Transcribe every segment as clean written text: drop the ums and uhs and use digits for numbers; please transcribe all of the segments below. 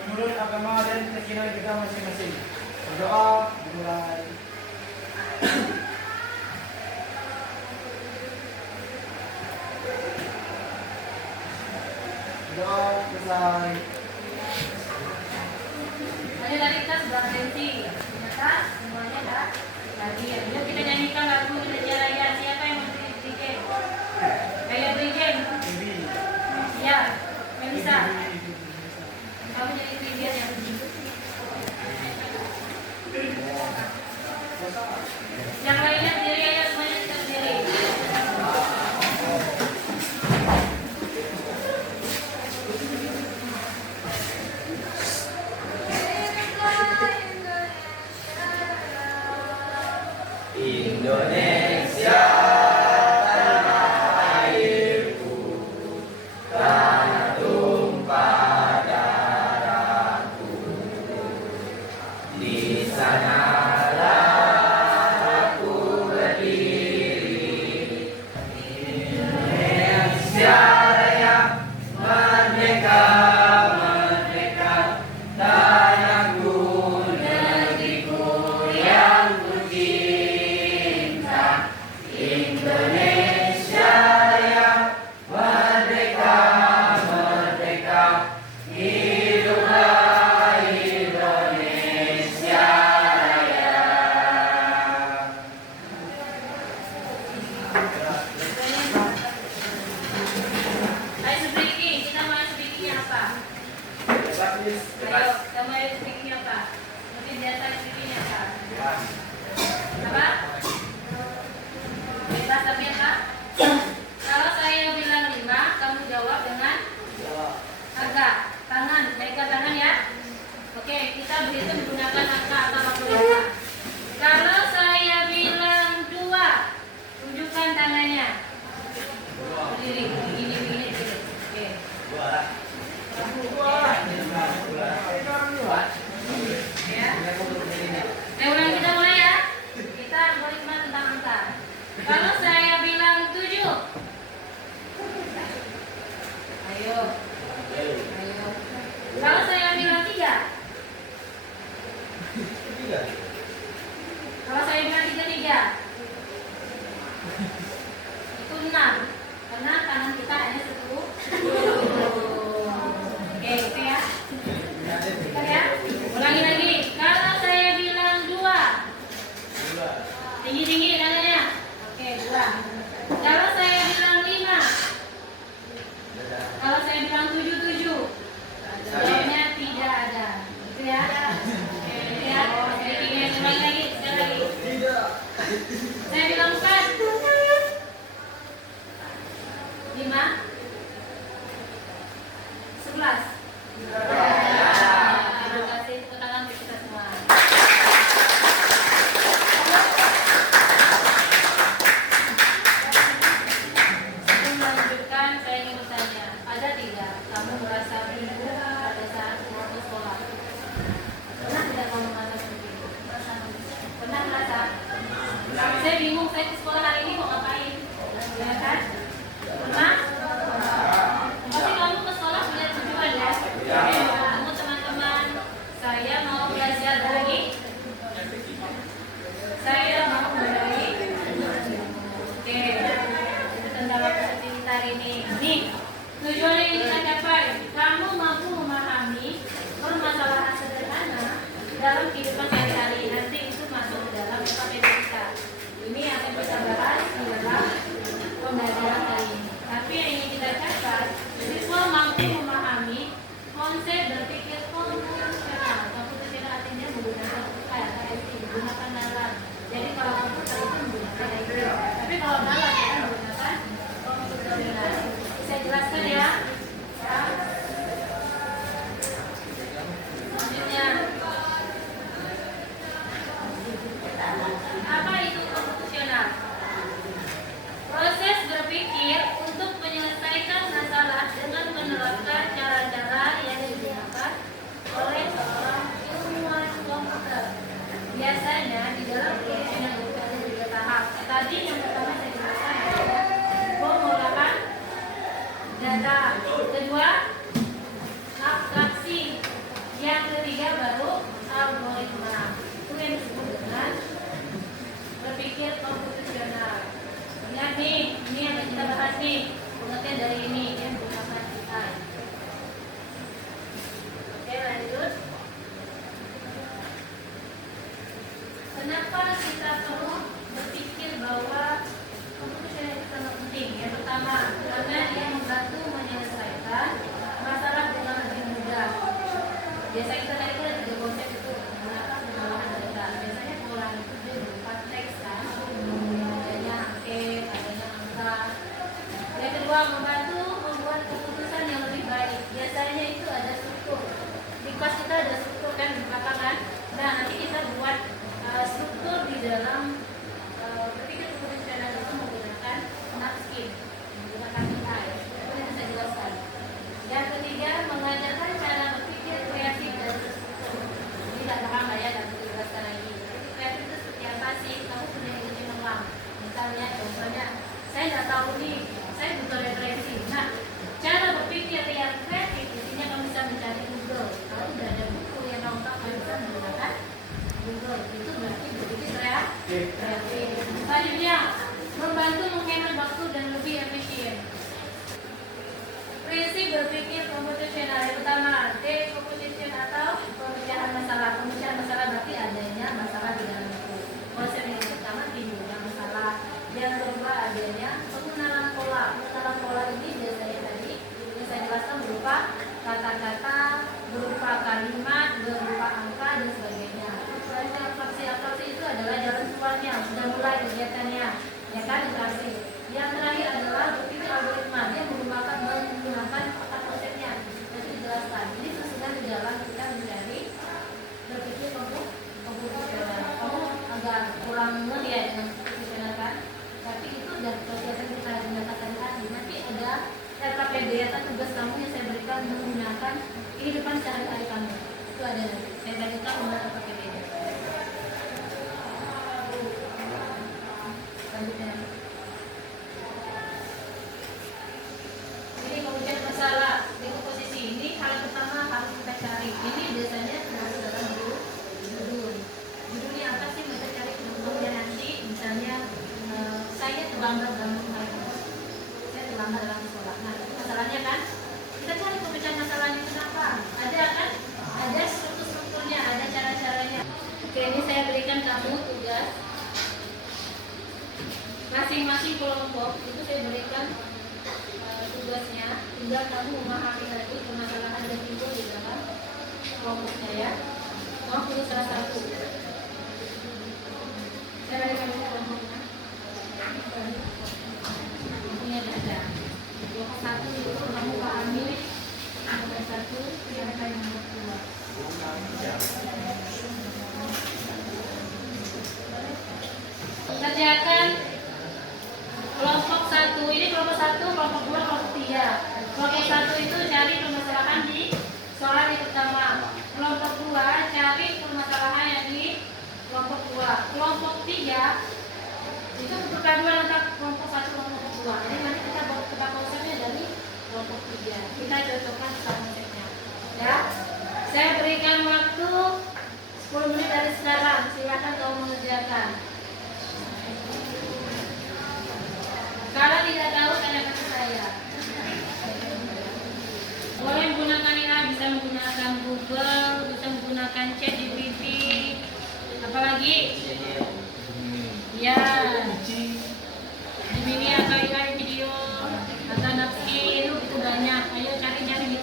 menurut agama dan keyakinan kita masing-masing. Berdoa dimulai. Doa selesai. Hanya tadi kita sudah berhenti. Ternyata semuanya dah tadi. Yuk kita nyanyikan lagu Indonesia Raya. Siapa yang mau bikin? Ayo bikin. Ya, Melisa. Kamu jadi trivia ya. Yang lainnya berdiri aja, semuanya kita berdiri. Indonesia tanah airku, tanah tumpah darahku. Di sanalah aku berdiri. Indonesia Raya, merdeka, merdeka, tanahku, negeriku yang ku cinta. Indonesia Raya, merdeka, merdeka, hiduplah Indonesia Raya. Ayo speaking, kita mau speakingnya apa? Ayo, kita mau speakingnya apa? Mungkin biasa speakingnya apa? Apa? Bebas tapi apa? Kalau saya bilang 5, kamu jawab dengan angka. Tangan, naikkan tangan ya. Oke, kita berhitung menggunakan angka atau waktu lama. Kalau saya bilang 2, tunjukkan tangannya. Berdiri, begini. Oke. Ya. Ulang kita mulai ya. Kita algoritma tentang angka. Kalau saya bilang 7, ayo. Kalau saya bilang 3, kalau saya bilang 3, itu 6. Karena tangan kita hanya 10. Oke, itu ya. Kita ya. Ulangi lagi. Kalau saya bilang 2, tinggi tangannya. Oke, 2. Kalau saya bilang 5, kalau saya bilang 7, jawabnya tidak ada. Itu ya. Oke, itu ya. Oke, ulangi lagi. Sekali lagi. Saya bilang 4, 5, 11. Terima kasih, tepuk tangan untuk kita semua. Sebelum melanjutkan, saya ingin bertanya, ada tidak kamu merasa bingung pada saat waktu sekolah? Pernah tidak kamu merasa seperti itu? Pernah merasa? Saya bingung, saya ke sekolah hari ini mau ngapain? Ya kan? Pernah? Pasti kamu ke sekolah punya tujuan ya? Kamu teman-teman, saya mau belajar lagi. Saya mau mulai. Oke, itu tentang aktivitas hari ini. Nih, tujuan yang kita capai. Kamu mampu memahami permasalahan sederhana dalam kehidupan sehari-hari. Nanti itu masuk ke dalam matematika. Ini akan kita bahas di dalam pembelajaran hari ini. Tapi yang ingin kita capai, siswa mampu memahami konsep Kenapa kita perlu berpikir bahwa keputusan itu sangat penting? Yang pertama, karena dia membantu menyelesaikan masalah dengan lebih mudah. Biasa kita tadi kan ada konsep itu menggunakan pengolahan data. Biasanya pengolahan itu dia berupa teks kan, adanya angket, adanya angka. Yang kedua, membantu membuat keputusan yang lebih baik. Biasanya itu ada struktur. Di kelas kita ada struktur kan di belakang kan. Nah, nanti kita buat struktur di dalam berpikir keputusan itu menggunakan napkin, menggunakan nilai. Itu yang saya jelaskan. Yang ketiga, mengajarkan cara berpikir kreatif dan terstruktur. Ini tidak paham ya, dan saya jelaskan lagi. Kreatif itu seperti apa sih? Kamu punya ide cemerlang. Misalnya, saya nggak tahu nih, saya butuh referensi. Nah, cara berpikir yang kreatif, intinya kamu bisa mencari Google. Kalau sudah ada buku yang lengkap, kamu bisa menggunakan Google. Itu berarti berpikir kreatif. Selanjutnya, membantu menghemat waktu dan lebih efisien. Prinsip berpikir komputasional yang pertama, decomposition atau pemecahan masalah. Pemecahan masalah berarti adanya masalah di dalam buku. Konsep yang pertama timbulnya masalah. Yang kedua adanya pengenalan pola. Pengenalan pola ini biasanya tadi yang saya jelaskan berupa kata-kata, berupa kalimat, berupa angka dan sebagainya. Abstraksi itu adalah jalan keluarnya, sudah mulai kegiatannya, ya kan interaksi. Yang terakhir adalah berpikir algoritma, dia menggunakan otak konsepnya. Nanti dijelaskan. Ini susunan di dalam kita mencari berpikir komputasional. Kamu agak kurang ngerti ya dengan komputasional kan? Tapi itu udah kegiatan kita menyatakan tadi. Nanti ada LKPD atau tugas kamu yang saya berikan menggunakan kehidupan sehari-hari kamu. Itu ada nanti. Saya berikan menggunakan LKPD. Selanjutnya. Ini kemudian masalah dekomposisi. Ini hal pertama harus kita cari. Ini biasanya termasuk dalam judul. Judulnya apa sih? Kita cari kemudian nanti. Misalnya saya terlambat dalam sekolah. Saya terlambat dalam sekolah. Nah, itu masalahnya kan? Kita cari pemecahan masalahnya kenapa? Ada kan? Ada strukturnya, ada cara-caranya. Oke, ini saya berikan kamu tugas. Masing-masing kelompok itu saya berikan tugasnya. Tinggal kamu memahami lagi permasalahan yang timbul di dalam kelompoknya ya. Mau pilih salah satu. Saya berikan kelompoknya. Ini ada. Kelompok satu itu kamu pahami. Nomor satu yang akan nomor dua. Kerjakan kelompok satu. Ini kelompok satu, kelompok dua, kelompok tiga. Kelompok satu itu cari permasalahan di soal yang pertama. Kelompok dua cari permasalahan yang di kelompok dua. Kelompok tiga itu perpaduan antara kelompok satu dan kelompok dua. Jadi nanti kita buat peta konsepnya dari kelompok tiga. Kita cocokkan peta konsepnya. Ya, saya berikan waktu 10 menit dari sekarang. Silakan kamu mengerjakan. Kalau tidak tahu, tanyakan ke saya. Boleh menggunakan IA, bisa menggunakan Google, bisa menggunakan ChatGPT, apalagi ya Gemini atau AI video atau Napkin itu banyak. Ayo cari-cari.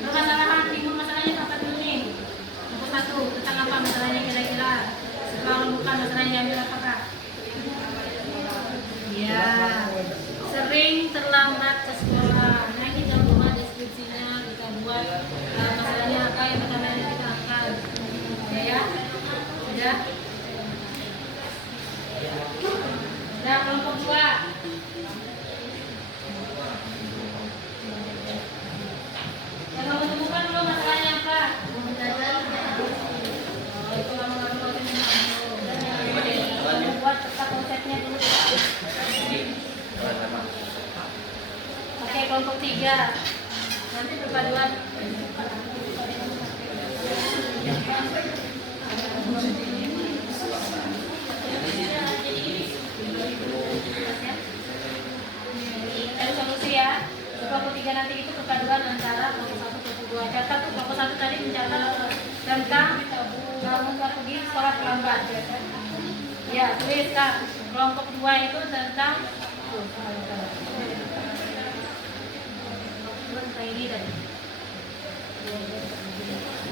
Permasalahan timbul masalahnya apa dulu nih? Nomor satu, tentang apa masalahnya kira-kira? Setelah bukan masalahnya ambil apa Kak? Ya, sering terlambat ke sekolah. Nah, ini jangan lupa deskripsinya kita buat masalahnya apa yang pertama yang kita angkat. Ya, sudah. Nah, kelompok dua. Yang kamu temukan dulu masalahnya apa? Itu lama-lama buat peta konsepnya dulu. Oke, kelompok tiga. Nanti perpaduan. Cari solusi ya. Kelompok tiga nanti itu perpaduan antara kelompok satu kelompok dua. Catat tuh kelompok satu tadi mencatat tentang kamu pergi sekolah terlambat. Ya, tulis Kak. Kelompok 2 itu tentang ini tadi.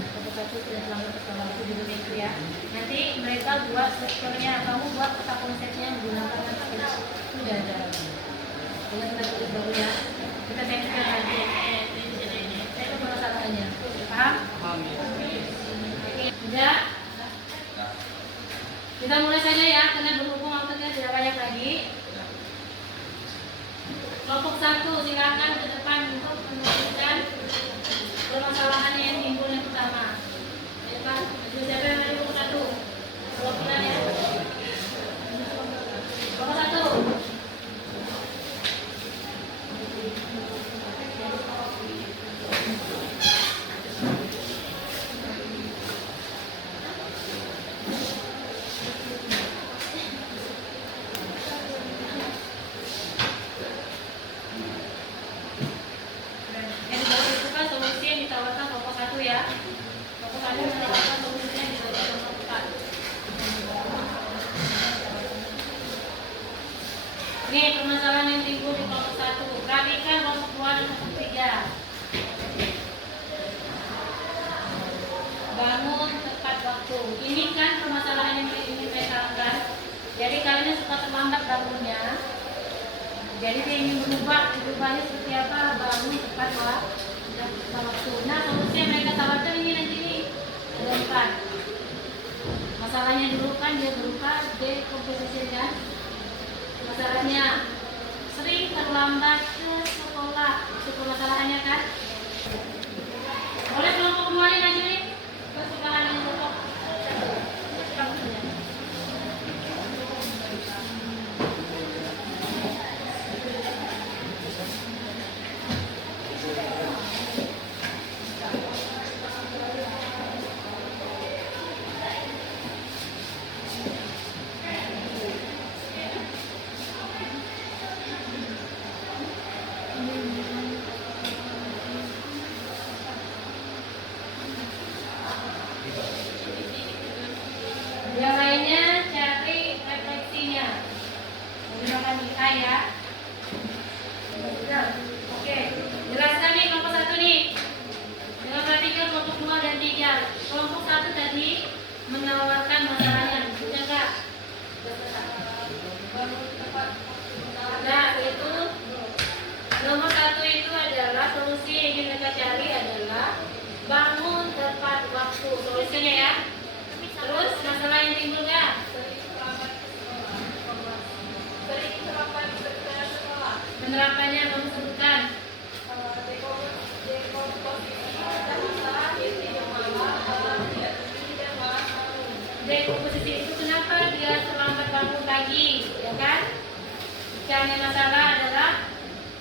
Kelompok 1 sudah selamat bersama aku di itu ya. Nanti mereka buat strukturnya, kamu buat peta konsepnya menggunakan sudah ada. Dengan kita tulis baru ya. Kita tempel lagi. Itu masalahnya. Paham? Paham ya. Sudah. Kita mulai saja ya, karena berhubung waktunya tidak banyak lagi. Kelompok 1 silakan ke depan untuk menuliskan permasalahan yang timbul yang pertama. Siapa yang ada kelompok 1? Perwakilan ya. Kelompok 1. Ini permasalahan yang timbul di kelompok 1. Perhatikan kelompok 2 dan kelompok 3. Bangun tepat waktu. Ini kan permasalahan yang ingin saya terangkan. Jadi kalian suka terlambat bangunnya. Jadi dia ingin berubahnya seperti apa? Bangun tepat waktu. Nah, solusi yang mereka tawarkan ini nanti nih. Ada 4. Masalahnya dulu kan dia berupa dekomposisi kan. Masalahnya sering terlambat ke sekolah. Itu permasalahannya kan. Oleh kelompok 2 ini aja nih. Kesukaan yang kelompok. Yang lainnya cari refleksinya menggunakan IA ya. Oke, jelaskan nih kelompok 1 nih. Dengan perhatikan kelompok 2 dan 3. Kelompok 1 tadi menawarkan masalahnya, sudah Kak? Nah, itu nomor 1 itu adalah solusi yang ingin mereka cari adalah bangun tepat waktu. Solusinya ya. Terus masalah yang timbul nggak? Penerapannya kamu sebutkan. Dekomposisi itu kenapa dia terlambat bangun pagi, ya kan? Yang masalah adalah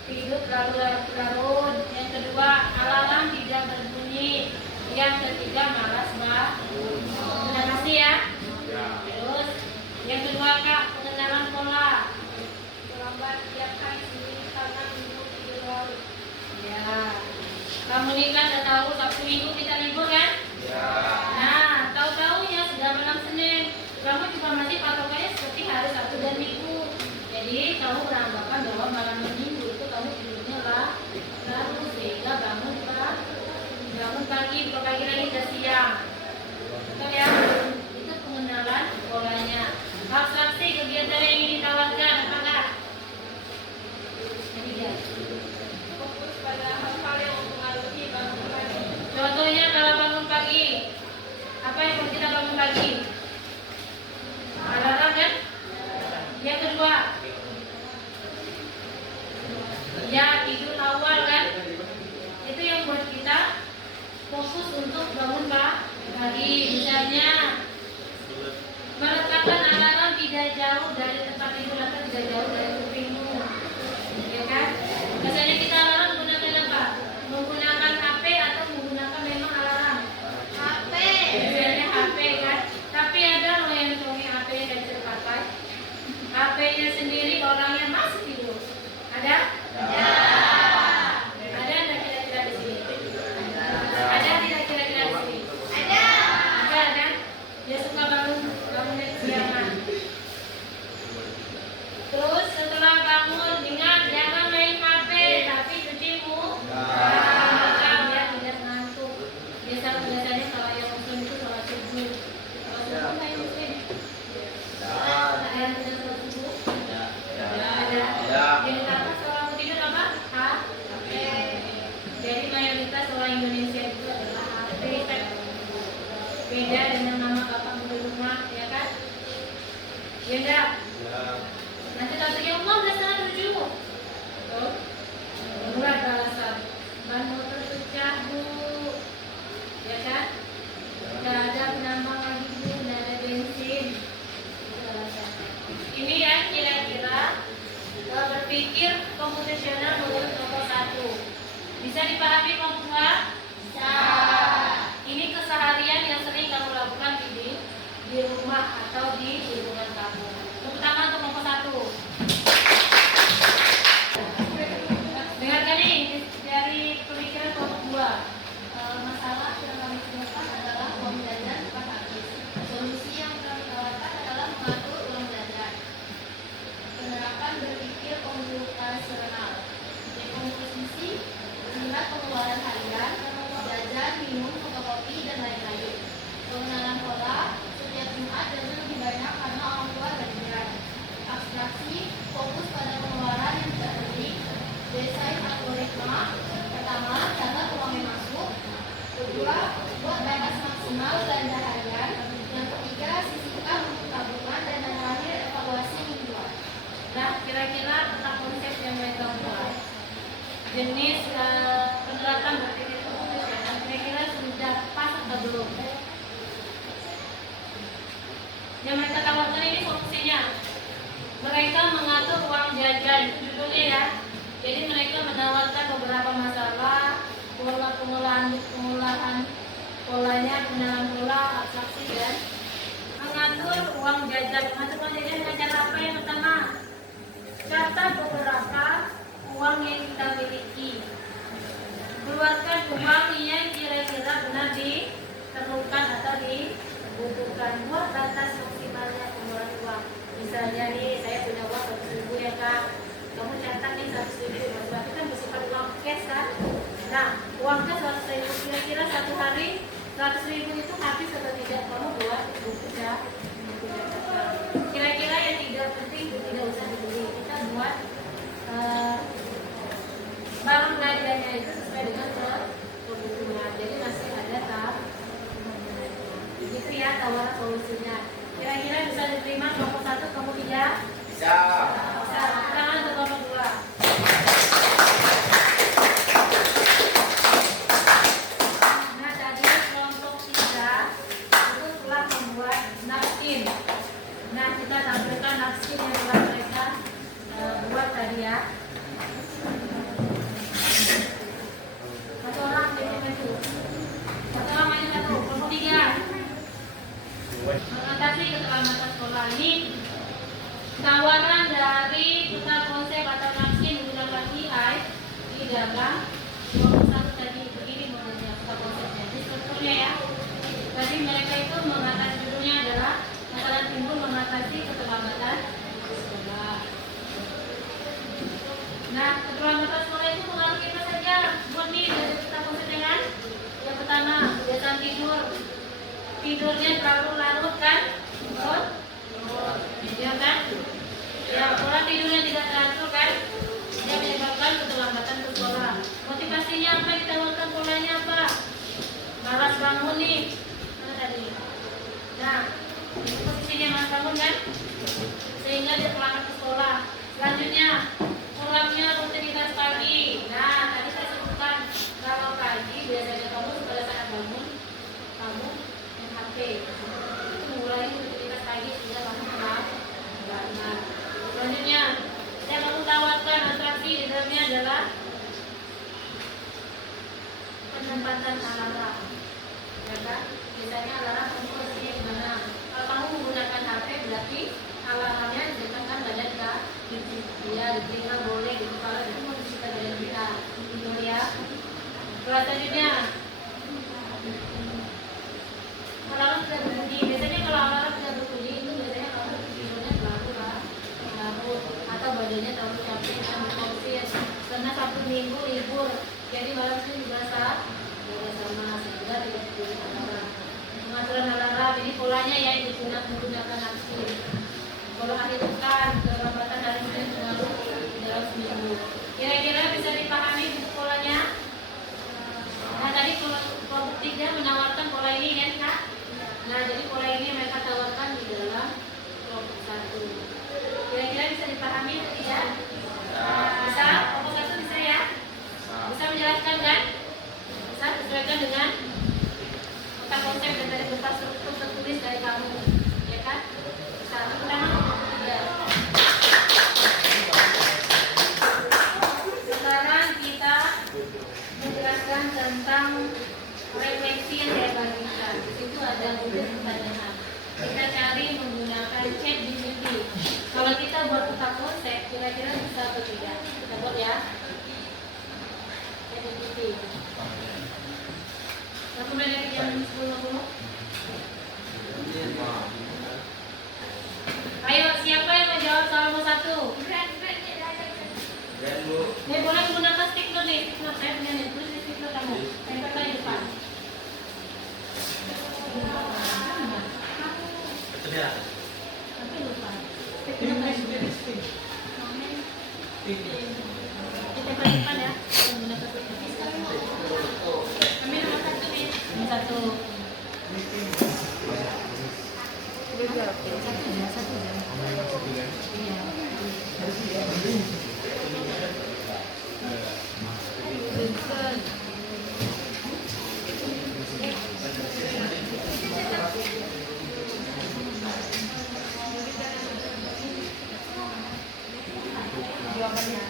tidur larut-larut. Yang kedua, alarm tidak berbunyi. Yang ketiga, malas bangun. Terima kasih ya. Terus yang kedua Kak, pengenalan pola. Terlambat tiap hari sendiri karena minggu tidur larut. Ya. Kamu ini kan udah tahu Sabtu Minggu kita libur kan? Ya. Nah, tahu-tahunya sudah malam Senin. Kamu juga masih patokannya seperti hari Sabtu dan Minggu. Jadi kamu beranggapan bahwa malam Minggu itu kamu tidurnya larut sehingga bangun pagi, bukan pagi lagi udah siang. Betul ya? Itu pengenalan polanya. Abstraksi kegiatan yang ingin ditawarkan apakah? Ketiga. Fokus pada hal-hal yang mempengaruhi bangun pagi. Contohnya kalau bangun pagi, apa yang mau kita bangun pagi? Alarm kan? Yang kedua, ya tidur awal kan? Itu yang buat kita fokus untuk bangun pagi. Misalnya meletakkan alarm tidak jauh dari tempat tidur atau tidak jauh dari kupingmu, ya kan? Biasanya kita alarm menggunakan apa? Menggunakan HP atau menggunakan memang alarm? HP. Biasanya HP kan? Tapi ada loh yang cumi HP dan terpakai. HP-nya sendiri orangnya masih tidur. Ada? Ya. Ada nggak kira-kira di sini? Ada tidak kira-kira di sini? Ada kan? Dia suka bangun kesiangan. beda dengan nama bapak di rumah, ya kan? Ya enggak? Nanti tanya Allah berdasarkan 7. Betul? Murah alasan. Ban motor pecah, Bu. Ya kan? Nggak ada penambang lagi, Bu. Nggak ada bensin. Itu alasannya. Ini ya kira-kira berpikir komputasional menurut nomor 1. Bisa dipahami kelompok? Bisa. Ini keseharian yang sering kamu lakukan di rumah atau di lingkungan kamu. Tepuk tangan untuk nomor 1. Dengarkan nih dari pemikiran kelompok 2. Masalah yang kami temukan adalah uang jajan bukan habis. Solusi yang kami tawarkan adalah mengatur uang jajan. Penerapan berpikir komputasional. Dekomposisi melihat pengeluaran harian, jajan, minum, fotokopi, dan lain-lain. Pengenalan pola, setiap Jumat jajan lebih banyak karena orang tua gajian. Abstraksi, fokus pada pengeluaran yang tidak penting. Desain algoritma, pertama, catat uang yang masuk. Kedua, buat batas maksimal belanja harian. Yang ketiga, sisihkan untuk tabungan. Dan yang terakhir, evaluasi mingguan. Nah, kira-kira tentang konsep yang mereka buat. Jenis penerapan berpikir komputasional kira-kira sudah pas atau belum? Yang mereka tawarkan ini solusinya. Mereka mengatur uang jajan, itu judulnya ya. Jadi mereka menawarkan beberapa masalah, pola pengolahan, polanya, pengenalan pola, abstraksi dan mengatur uang jajan. Mengatur uang jajan dengan cara apa? Yang pertama, catat beberapa uang yang kita miliki. Keluarkan uang yang kira-kira benar diperlukan atau dibutuhkan. Buat batas maksimalnya pengeluaran uang. Misalnya nih, saya punya uang 100.000 ya Kak. Kamu catat nih 100.000. Berarti kan bersifat uang cash kan? Nah, uang cash 100.000 kira-kira satu hari 100.000 itu habis atau tidak? Kamu buat buku ya. Kira-kira yang tidak penting tidak usah dibeli. Kita buat barang belanjanya itu sesuai dengan kebutuhan. Jadi masih ada tahap gitu ya tawaran solusinya. Kira-kira bisa diterima kelompok 1, kelompok 3? Bisa. Bisa. Tangan untuk kelompok 2. Nah, tadi kelompok 3 itu telah membuat napkin. Nah, kita tampilkan napkin yang telah mereka buat tadi ya. Satu orang maju. Satu orang maju satu. Kelompok 3. Mengatasi keterlambatan sekolah. Ini tawaran dari putar konsep atau napkin menggunakan AI di dalam kelompok 1 tadi. Begini modelnya putar konsepnya. Jadi strukturnya ya. Tadi mereka itu mengatasi, judulnya adalah masalah timbul mengatasi keterlambatan sekolah. Nah, keterlambatan sekolah itu mengalami apa saja? Buat nih dari putar konsepnya kan. Yang pertama, kebiasaan tidur. Tidurnya terlalu larut kan? Betul? Ya kan? Ya, pola tidurnya tidak teratur kan? Dia menyebabkan keterlambatan ke sekolah. Motivasinya apa? Ditawarkan polanya apa? Malas bangun nih. Mana tadi? Nah, itu posisinya malas bangun kan? Sehingga dia terlambat ke sekolah. Selanjutnya, kurangnya rutinitas pagi. Nah, tadi saya sebutkan kalau pagi biasanya kamu pada saat bangun kamu main HP. Itu mengurangi rutinitas pagi sehingga kamu terlambat. Selanjutnya, yang kamu tawarkan atraksi di dalamnya adalah penempatan alarm. Ya kan? Biasanya alarm kamu posisinya di mana? Kalau kamu menggunakan HP berarti alarmnya didekatkan badan kah? Ya, di telinga boleh, di kepala itu membersihkan badan kita. Betul ya. Selanjutnya, alarm tidak berbunyi. Biasanya kalau alarm tidak berbunyi itu biasanya kamu tidurnya terlalu larut atau badannya terlalu capek dan berfokus. Karena Sabtu Minggu libur, jadi malam itu juga sama sehingga tidak berbunyi alarm. Pengaturan alarm ini polanya ya menggunakan aksi. Kalau akhir pekan, keterlambatan hari Senin lalu dalam seminggu. Kira-kira bisa dipahami polanya? Nah, tadi kelompok 3 menawarkan pola ini kan Kak? Nah, jadi pola ini mereka tawarkan di dalam kelompok 1. Kira-kira bisa dipahami atau tidak? Bisa? Kelompok 1 bisa ya? Bisa menjelaskan kan? Bisa sesuaikan dengan tentang konsep dan dari berupa struktur tertulis dari kamu, ya kan? Bisa. Pertama kelompok 3. Sekarang kita menjelaskan tentang refleksi yang saya bagikan. Di situ ada buku pertanyaan. Kita cari menggunakan ChatGPT. Kalau kita buat peta konsep, kira-kira bisa atau tidak? Kita buat ya. ChatGPT. Aku mulai dari jam 10.50. Ayo, siapa yang mau jawab soal nomor 1? Nih, boleh menggunakan stiker nih. Stiker saya punya nih. Tulis di stiker kamu. Tempel di depan. Tapi lupa. Ditempel di depan ya. Menggunakan stiker. Kami nomor 1 nih. Nomor 1. Satu ya. Iya. Vincent. Jawabannya.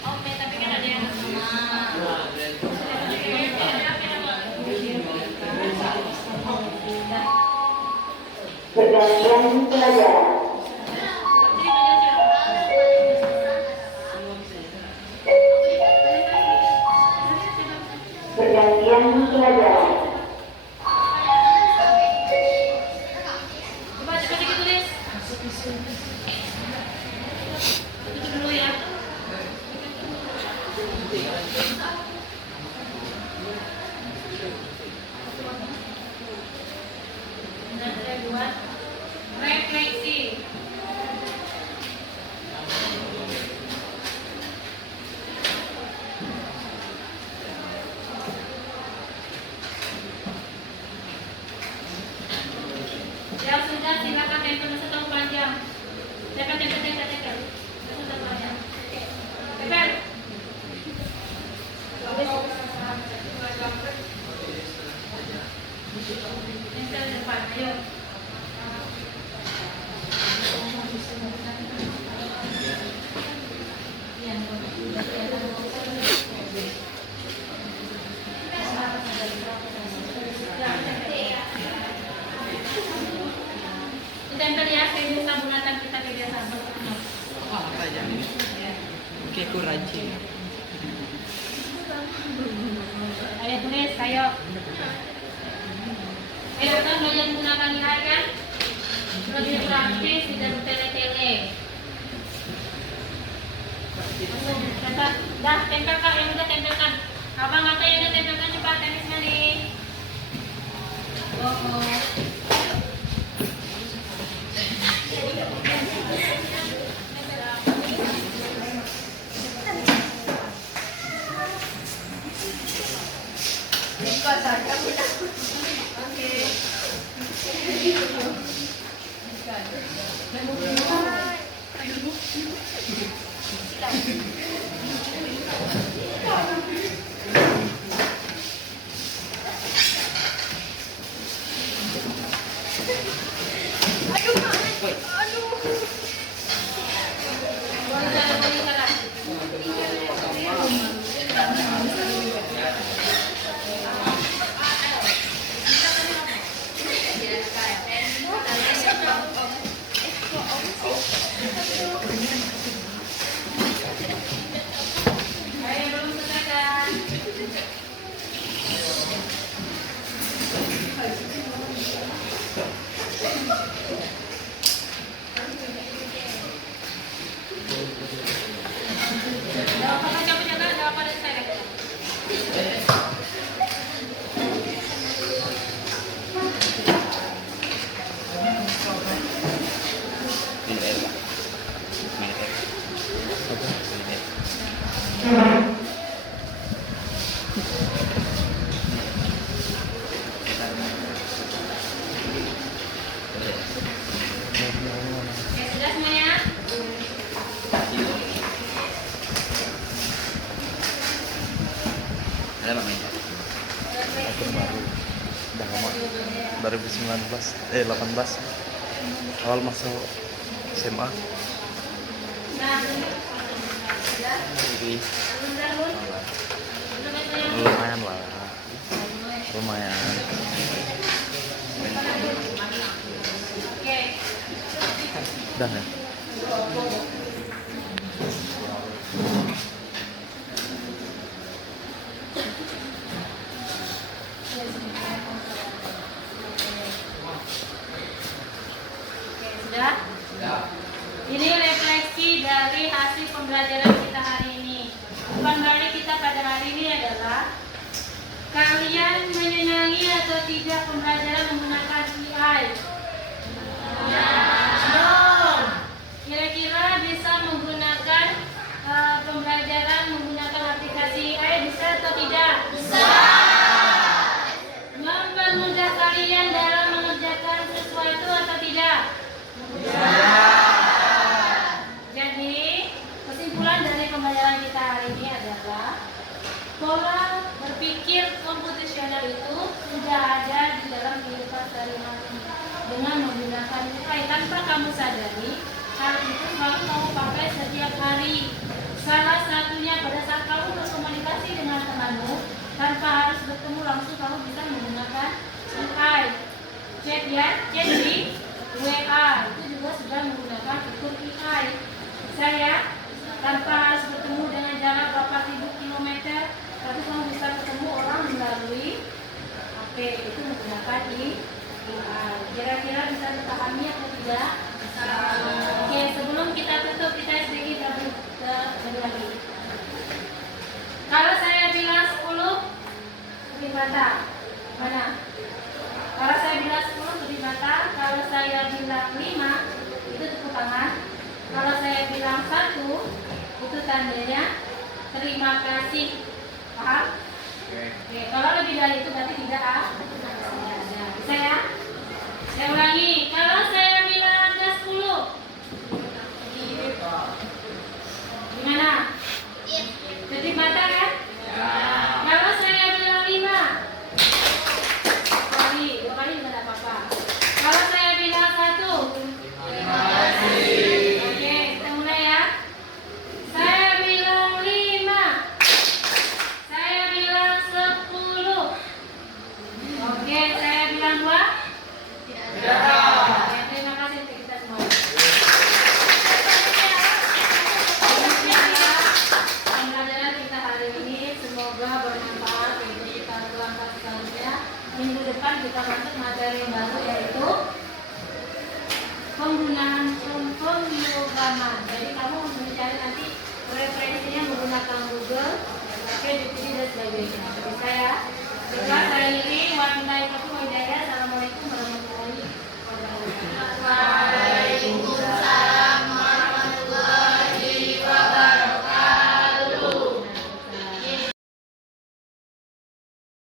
Oke, tapi kan ada yang Pergantian pelajaran. Pergantian pelajaran. coba kita tulis. Itu dulu ya. Nah, saya buat refleksi. Yang sudah silakan tempel setengah panjang. Tempel. Setengah panjang. Tempel. Tempel depan. Ayo. Tempel ya, kayak sabunatan kita kayak sabun. Apa aja ini? Oke, kuranci. Ayo tulis, ayo. Kan belajar menggunakan nilai kan? Lebih praktis, tidak bertele-tele. Tempel, dah tempelkan, yang udah tempelkan. Abang kata yang udah tempelkan cepat tenisnya nih. Ayo belum selesai kan? 2019 18 awal masuk SMA. Nah, sudah. Jadi Sebentar, Bun. Belum ada yang lumayan lah, lumayan. Oke. Udah ya. Sudah? Ini refleksi dari hasil pembelajaran kita hari ini. Kembali kita pada hari ini adalah kalian menyenangi atau tidak pembelajaran menggunakan AI? No. Kira-kira bisa menggunakan pembelajaran menggunakan aplikasi AI bisa atau tidak? Bisa. Mempermudah kalian dalam mengerjakan sesuatu atau tidak? Jadi, kesimpulan dari pembelajaran kita hari ini adalah pola berpikir komputasional itu sudah ada di dalam kehidupan sehari-hari dengan menggunakan AI tanpa kamu sadari. Hal itu selalu kamu pakai setiap hari. Salah satunya pada saat kamu berkomunikasi dengan temanmu tanpa harus bertemu langsung, kamu bisa menggunakan AI. Chat ya, chat di WA itu juga sudah menggunakan fitur AI. Saya tanpa harus bertemu dengan jarak berapa ribu kilometer, tapi kamu bisa ketemu orang melalui HP, itu menggunakan AI. Kira-kira bisa dipahami atau tidak? Oke, sebelum kita tutup, kita sedikit lagi. Kalau saya bilang 10, lebih mata mana? Kalau saya bilang 10 lebih mata, kalau saya bilang 5 itu tepuk tangan. Kalau saya bilang 1 itu tandanya terima kasih. Paham? Oke, kalau lebih dari itu berarti tidak bisa ya? Saya ulangi, kalau saya bilang angka 10 gimana? Jadi mata kan? Kalau saya bilang 5 dua kali juga tidak apa-apa. Kalau saya bilang 1 terima kasih. Oke, kita mulai ya. Saya bilang 5, saya bilang 10. Oke, saya bilang 2 tidak. Oke, terima kasih untuk kita semua. Pembelajaran kita hari ini semoga bermanfaat untuk kita langkah selanjutnya. Minggu depan kita masuk materi yang baru, yaitu penggunaan pemrograman. Jadi kamu mencari nanti referensinya menggunakan Google, Wikipedia dan sebagainya. Bisa ya? Saya ini Wabillahi taufiq wal hidayah.